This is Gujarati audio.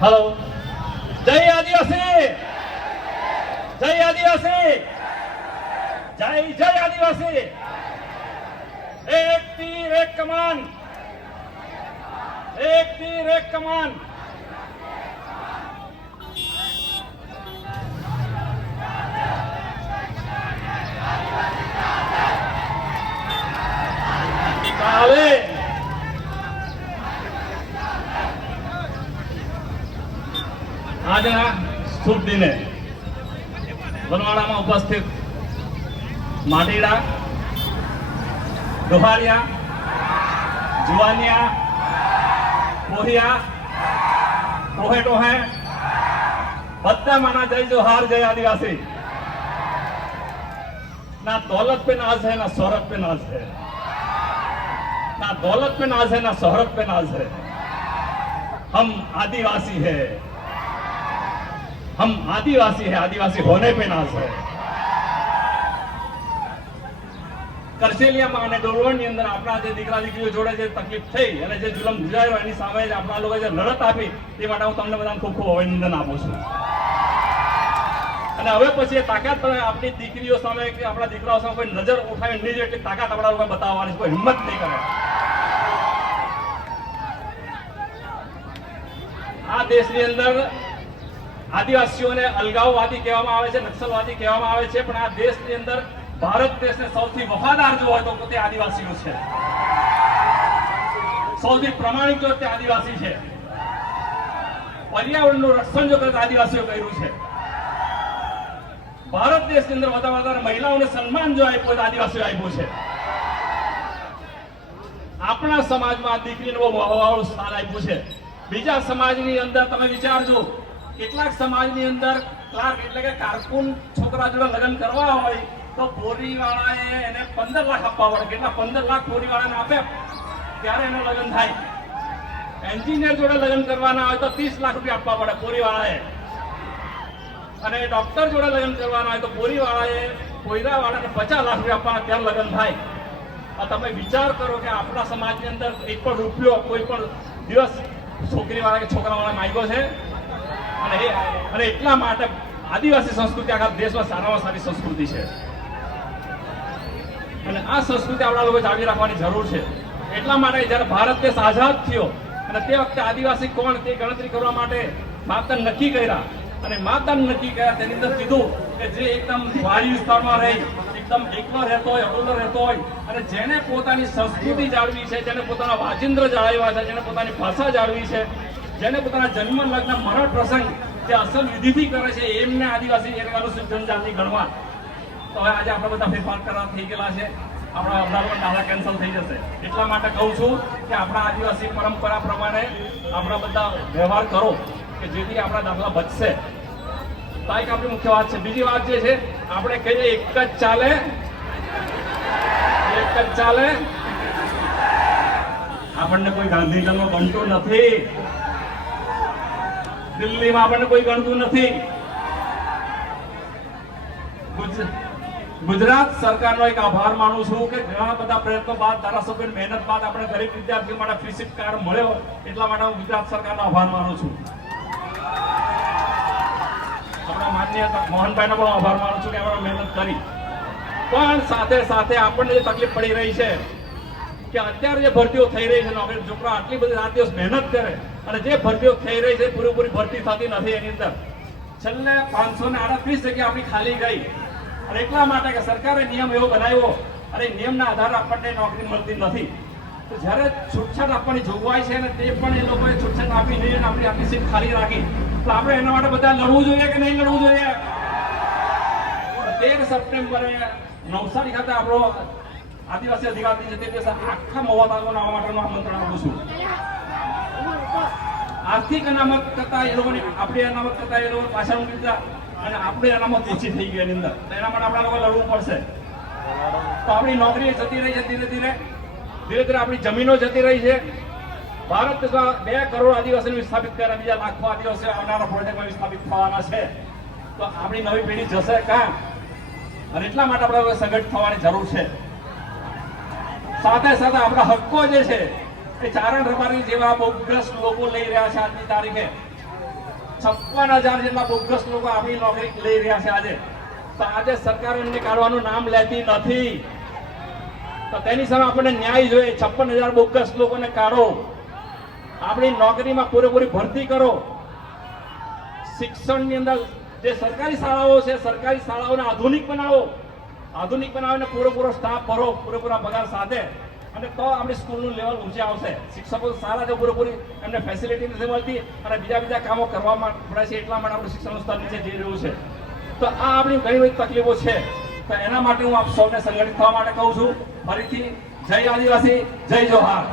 हेलो जय आदिवासी जय आदिवासी जय जय आदिवासी एक तीर एक कमान एक तीर एक कमान काले આજના શુભ દિને વનવાડામાં ઉપસ્થિત માટીડા ડોહારિયા જુવાનિયા કોહિયા ટોહે ટોહે બધા માના જય જોહાર જય आदिवासी ना दौलत पे नाज है ना शोहरत पे नाज है ना दौलत पे नाज है ना शोहरत पे नाज है हम आदिवासी है हम आदिवासी है आदिवासी होने पे नाज है કરસેલિયામાં અને ડોલવણની અંદર આપણા જે દીકરા દીકરીઓ જોડે જે તકલીફ થઈ અને જે જુલમ ગુજાર્યો એની સામે જ આપણા લોકોએ જે લડત આપી તે માટે હું તમને બધાને ખૂબ ખૂબ અભિનંદન આપું છું અને હવે પછી એ તાકાત આપણી દીકરીઓ સામે કે આપણા દીકરાઓ સામે કોઈ નજર ઉઠાવી નહીં એટલી તાકાત આપણા લોકો બતાવવાની કોઈ હિંમત નહીં કરે આ દેશની અંદર આદિવાસીઓને અલગાવવાદી કહેવામાં આવે છે નક્સલવાદી કહેવામાં આવે છે પણ આ દેશની અંદર ભારત દેશને સૌથી વફાદાર જો હોય તો પોતે આદિવાસીઓ છે સૌથી પ્રમાણિક જો તે આદિવાસી છે પર્યાવરણનું રક્ષણ જો કરતા આદિવાસીઓ કર્યું છે ભારત દેશની અંદર વધારે મહિલાઓને સન્માન જો આપ્યું આદિવાસીઓ આપ્યું છે આપણા સમાજમાં દીકરીને બહુ મહત્વનું સ્થાન આપ્યું છે બીજા સમાજની અંદર તમે વિચારજો કેટલાક સમાજની અંદર ક્લાર્ક એટલે કે કારકુન છોકરા જોડે લગ્ન કરવા હોય તો પોરીવાળાએ એને 15 લાખ આપવા પડે કેટલા 15 લાખ પોરીવાળાને આપે ત્યારે એનું લગ્ન થાય એન્જિનિયર જોડે લગ્ન કરવાના હોય તો 30 લાખ રૂપિયા આપવા પડે પોરીવાળાએ અને ડોક્ટર જોડે લગ્ન કરવાના હોય તો પોરીવાળાએ પોયરાવાળાને 50 લાખ રૂપિયા આપવાના ત્યારે લગ્ન થાય તમે વિચાર કરો કે આપણા સમાજની અંદર એક પણ રૂપિયો કોઈ પણ દિવસ છોકરીવાળા કે છોકરાવાળા માંગ્યો છે અને એટલા માટે આદિવાસી સંસ્કૃતિ આખા દેશમાં સારામાં સારી સંસ્કૃતિ છે અને આ સંસ્કૃતિ આપણા લોકો જાળવી રાખવાની જરૂર છે એટલા માટે જ્યારે ભારત દેશ આઝાદ થયો અને તે વખતે આદિવાસી કોણ તે ગણતરી કરવા માટે માપદંડ નક્કી કર્યા અને માપદંડ નક્કી કર્યા તેની અંદર કીધું કે જે એકદમ પહાડી વિસ્તારમાં રહી એકદમ એકલો રહેતો હોય અકેલો રહેતો હોય અને જેને પોતાની સંસ્કૃતિ જાળવી છે જેને પોતાના વાજિંદ્ર જાળવ્યા છે જેને પોતાની ભાષા જાળવી છે જેને પોતાના જન્મ લગ્ન મરણ પ્રસંગ જે અસલ વિધિથી કરે છે એમને આદિવાસી અનુસૂચિત જનજાતિ ગણવા તો હવે આજે આપણે બધા ફેરફાર કરવા થઈ ગયેલા છે આપણા અમદાવાદમાં દાખલા કેન્સલ થઈ જશે એટલા માટે કહું છું કે આપણા આદિવાસી પરંપરા પ્રમાણે આપણા બધા વ્યવહાર કરો કે જેથી આપણા દાખલા બચશે તો એક આપણી મુખ્ય વાત છે બીજી વાત જે છે આપણે કહીએ એક જ ચાલે આપણને કોઈ ગાંધીનગરમાં બનતું નથી દિલ્હીમાં આપણને કોઈ ગણતું નથી ગુજરાત સરકારનો એક આભાર માનું છું કે ઘણા બધા પ્રયત્નો બાદ ધારાસભ્ય મહેનત બાદ આપણે ગરીબ વિદ્યાર્થીઓ માટે ફ્રી કાર્ડ મળ્યો એટલા માટે હું ગુજરાત સરકારનો આભાર માનું છું આપણા માનનીય મોહનભાઈનો પણ આભાર માનું છું કે એમણે મહેનત કરી પણ સાથે સાથે આપણને જે તકલીફ પડી રહી છે કે અત્યારે જે ભરતીઓ થઈ રહી છે નોકરી છોકરા આટલી બધી રાત દિવસ મહેનત કરે અને જે ભરતીઓ થઈ રહી છે પૂરેપૂરી ભરતી થતી નથી એની અંદર છેલ્લે 538 જગ્યા આપણી ખાલી ગઈ અને એટલા માટે કે સરકારે નિયમ એવો બનાવ્યો અને નિયમના આધારે આપણને નોકરી મળતી નથી તો જ્યારે છૂટછાટ આપવાની જોગવાઈ છે ને તે પણ એ લોકોએ છૂટછાટ આપી નહીં અને આપણી સીટ ખાલી રાખી તો આપણે એના માટે બધા લડવું જોઈએ કે નહીં લડવું જોઈએ 13 સપ્ટેમ્બરે નવસારી ખાતે આપણો આદિવાસી અધિકારી છે તે દિવસે આખા મહુવા તાલુકાના આવવા માટેનું આમંત્રણ આપું છું આર્થિક અનામત કરતા એ લોકોની આપણી અનામત કરતા એ લોકો પાછળ મૂકી દીધા અને આપણી અનામત ઓછી થઈ ગઈ એની અંદર એના માટે આપણા લોકો લડવું પડશે તો આપણી નોકરી જતી રહી છે ધીરે ધીરે આપણી જમીનો જતી રહી છે ભારત દેશમાં 2 કરોડ આદિવાસીને વિસ્થાપિત કર્યા બીજા લાખો આદિવાસીઓ આવનારા પ્રોજેક્ટમાં વિસ્થાપિત થવાના છે તો આપણી નવી પેઢી જશે ક્યાં અને એટલા માટે આપણે સંગઠિત થવાની જરૂર છે સાથે સાથે આપણા હક્કો જે છે એ ચારણ રબારી જેવા બોગસ લોકો લઈ રહ્યા છે આજની તારીખે 56,000 જેટલા બોગસ લોકો આપણી નોકરી લઈ રહ્યા છે આજે. તો આજે સરકાર એમને કાઢવાનું નામ લેતી નથી. તો તેની સામે આપણને ન્યાય જોઈએ. 56,000 બોગસ લોકોને કાઢો, આપણી નોકરીમાં પૂરેપૂરી ભરતી કરો. શિક્ષણની અંદર જે સરકારી શાળાઓ છે, સરકારી શાળાઓને આધુનિક બનાવો, આધુનિક બનાવીને પૂરેપૂરો સ્ટાફ ભરો પૂરેપૂરા પગાર સાથે, અને તો આપણી સ્કૂલનું લેવલ ઊંચે આવશે. શિક્ષકો સારા છે, પૂરેપૂરી એમને ફેસિલિટી નથી મળતી અને બીજા કામો કરવામાં પડે છે, એટલા માટે આપણું શિક્ષણનું સ્તર નીચે જઈ રહ્યું છે. તો આ આપણી ઘણી બધી તકલીફો છે. તો એના માટે હું આપ સૌને સંગઠિત થવા માટે કહું છું. ફરીથી જય આદિવાસી, જય જોહાર.